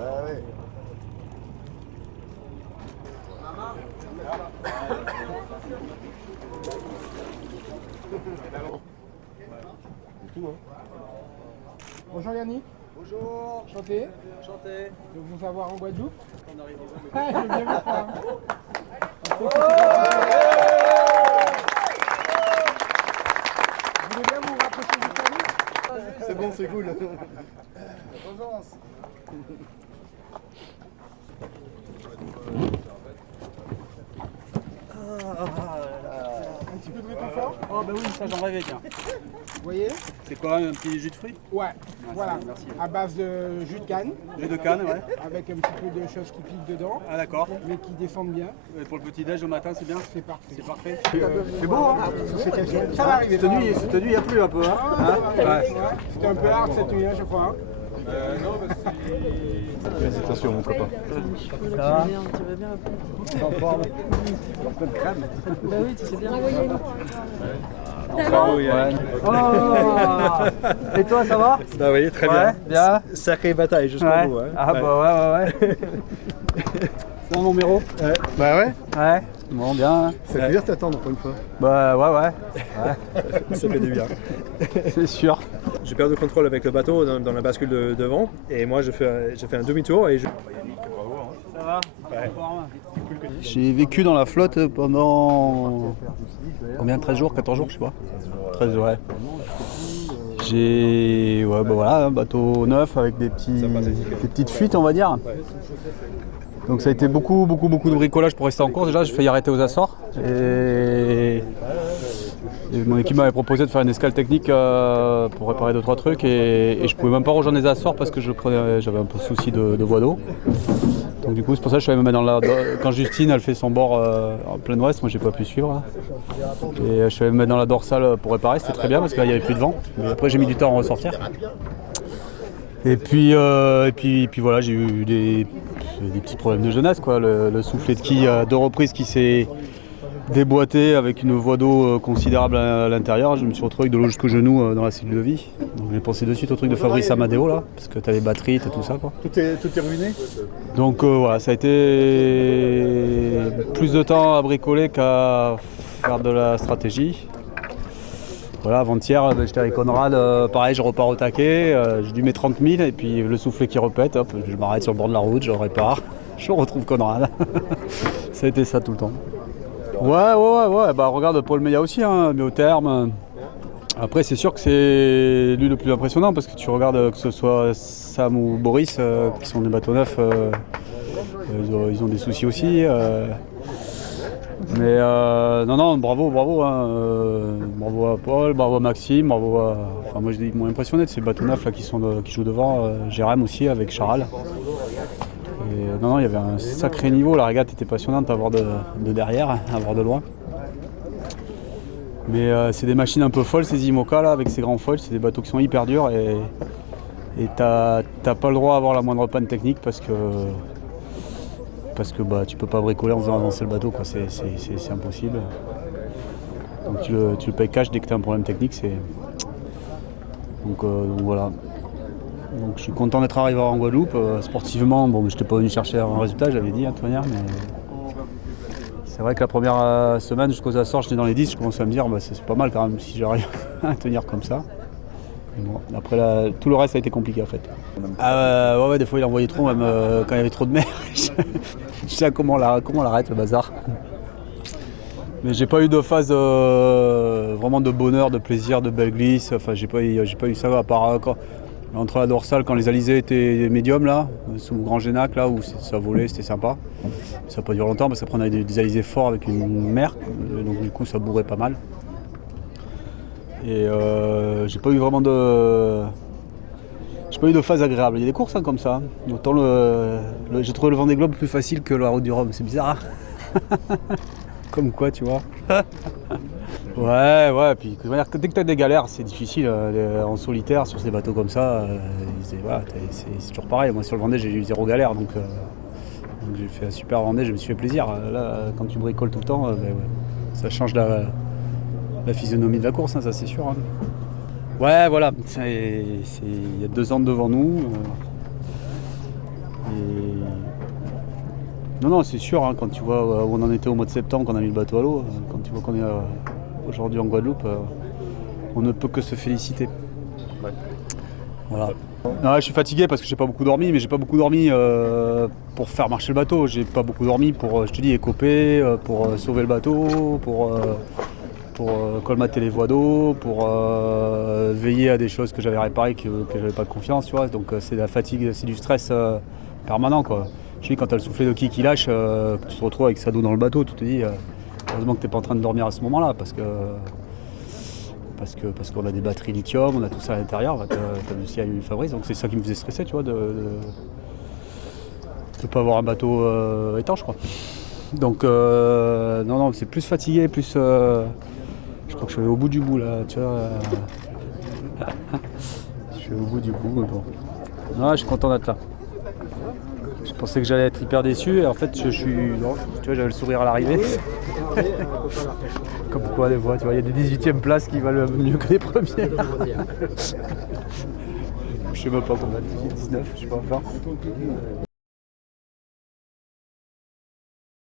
Ah ouais. Bonjour Yannick. Bonjour. Enchanté Enchanté. de vous avoir en Guadeloupe. On arrive en Ah, je veux bien vous croire. Vous voulez bien vous rapprocher du famille? C'est bon, c'est cool. Un petit peu de réconfort. Oh bah oui, ça j'en rêvais bien. Vous voyez? C'est quoi, un petit jus de fruits? Ouais, voilà. merci. À base de jus de canne, Jus de canne, ouais. avec un petit peu de choses qui piquent dedans, Ah d'accord. mais qui défendent bien. Et pour le petit déj au matin, c'est bien? C'est parfait. C'est parfait. C'est beau, hein? Ça va arriver. Cette nuit, il y a plu un peu, hein? C'était un peu hard cette nuit, hein, je crois. Félicitations, mon copain. Tu vas bien un peu. En forme. Un peu de crème. Bah oui, tu sais bien. Oh. Et toi, ça va? Bah oui, très Ouais, bien. Sacrée bataille jusqu'au Ouais. bout. Hein. Ah bah ouais. C'est un numéro? Bah ouais, Ouais. Bon, bien. Ça fait plaisir de t'attendre pour une fois. Bah ouais. ça fait du bien. C'est sûr. J'ai perdu le contrôle avec le bateau dans la bascule de devant et moi je fais un demi-tour et je... Ça va? Ouais. J'ai vécu dans la flotte pendant combien, 13 jours, 14 jours, je sais pas. 13, ouais. J'ai bah voilà, un bateau neuf avec des petites fuites, on va dire. Donc ça a été beaucoup de bricolage pour rester en course. Déjà, j'ai failli arrêter aux Açores. Et mon équipe m'avait proposé de faire une escale technique pour réparer 2-3 trucs. Et je pouvais même pas rejoindre les Açores parce que j'avais un peu de souci de voie d'eau. Donc du coup, c'est pour ça que je suis allé me mettre quand Justine elle fait son bord en plein ouest, moi j'ai pas pu suivre. Là. Et je suis allé me mettre dans la dorsale pour réparer, c'était très bien parce qu'il n'y avait plus de vent. Mais après j'ai mis du temps à en ressortir. Et puis voilà, j'ai eu des petits problèmes de jeunesse, quoi. Le soufflet de quille à 2 reprises qui s'est déboîté avec une voie d'eau considérable à l'intérieur. Je me suis retrouvé avec de l'eau jusqu'au genou dans la cellule de vie. Donc j'ai pensé de suite au truc de Fabrice Amadeo là, parce que tu as les batteries, tu as tout ça, quoi. Tout est ruiné? Donc voilà, ça a été plus de temps à bricoler qu'à faire de la stratégie. Voilà, avant-hier, j'étais avec Conrad, pareil, je repars au taquet, j'ai dû mettre 30 000 et puis le soufflet qui repète, hop, je m'arrête sur le bord de la route, je répare, je retrouve Conrad. Ça a été ça tout le temps. Ouais, bah regarde Paul Meillat aussi, hein, mais au terme. Après, c'est sûr que c'est lui le plus impressionnant parce que tu regardes que ce soit Sam ou Boris, qui sont des bateaux neufs, ils ont des soucis aussi. Mais non, bravo, hein, bravo à Paul, bravo à Maxime, bravo à... Enfin, moi, ils m'ont impressionné de ces bateaux neufs là, qui jouent devant, Jérém aussi avec Charal. Et, non, il y avait un sacré niveau, la régate était passionnante à voir de derrière, à voir de loin. Mais c'est des machines un peu folles ces IMOCA là, avec ces grands foils, c'est des bateaux qui sont hyper durs et t'as pas le droit à avoir la moindre panne technique parce que bah, tu peux pas bricoler en faisant avancer le bateau, quoi. C'est impossible. Donc tu le payes cash dès que tu as un problème technique. Donc voilà. Donc je suis content d'être arrivé en Guadeloupe. Sportivement, bon, je n'étais pas venu chercher un résultat, j'avais dit, hein, de toute manière, mais c'est vrai que la première semaine jusqu'aux Açores, j'étais dans les 10, je commençais à me dire bah, c'est pas mal quand même si j'arrive à tenir comme ça. Bon, après, tout le reste a été compliqué en fait. Ouais, des fois il envoyait trop, même quand il y avait trop de mer. Je sais comment on l'arrête le bazar. Mais j'ai pas eu de phase vraiment de bonheur, de plaisir, de belle glisse. Enfin, j'ai pas eu ça à part entre la dorsale quand les alizés étaient médiums là, sous Grand Génac là où ça volait, c'était sympa. Ça n'a pas duré longtemps parce qu'après on avait des alizés forts avec une mer, donc du coup ça bourrait pas mal. Et j'ai pas eu vraiment de phase agréable. Il y a des courses hein, comme ça. Autant j'ai trouvé le Vendée Globe plus facile que la Route du Rhum, c'est bizarre. Comme quoi, tu vois. Ouais, puis dès que tu as des galères, c'est difficile en solitaire sur ces bateaux comme ça. Voilà, c'est toujours pareil. Moi, sur le Vendée, j'ai eu 0 galère, donc j'ai fait un super Vendée, je me suis fait plaisir. Là, quand tu bricoles tout le temps, ouais, ça change la physionomie de la course, hein, ça c'est sûr. Hein. Ouais, voilà, il y a 2 ans devant nous. Non, c'est sûr, hein, quand tu vois où on en était au mois de septembre, qu'on a mis le bateau à l'eau, quand tu vois qu'on est aujourd'hui en Guadeloupe, on ne peut que se féliciter. Ouais. Voilà. Non, je suis fatigué parce que j'ai pas beaucoup dormi, mais j'ai pas beaucoup dormi pour faire marcher le bateau. J'ai pas beaucoup dormi pour, je te dis, écoper, pour sauver le bateau, pour colmater les voies d'eau, pour veiller à des choses que j'avais réparées, que j'avais pas confiance, tu vois. Donc c'est de la fatigue, c'est du stress permanent, quoi. Je dis, quand tu as le soufflet de qui lâche, que tu te retrouves avec sa dos dans le bateau, tu te dis heureusement que tu n'es pas en train de dormir à ce moment-là parce qu'on a des batteries lithium, on a tout ça à l'intérieur. Tu as vu s'il y a eu Fabrice, donc c'est ça qui me faisait stresser, tu vois, de ne pas avoir un bateau étanche, quoi. Donc non, c'est plus fatigué, plus. Je crois que je suis allé au bout du bout là, tu vois. Je suis au bout du bout, mais bon. Non, je suis content d'être là. Je pensais que j'allais être hyper déçu et en fait je suis. Non, tu vois, j'avais le sourire à l'arrivée. Comme quoi des fois, tu vois, il y a des 18e places qui valent mieux que les premières. Je sais même pas combien, 19, je sais pas encore.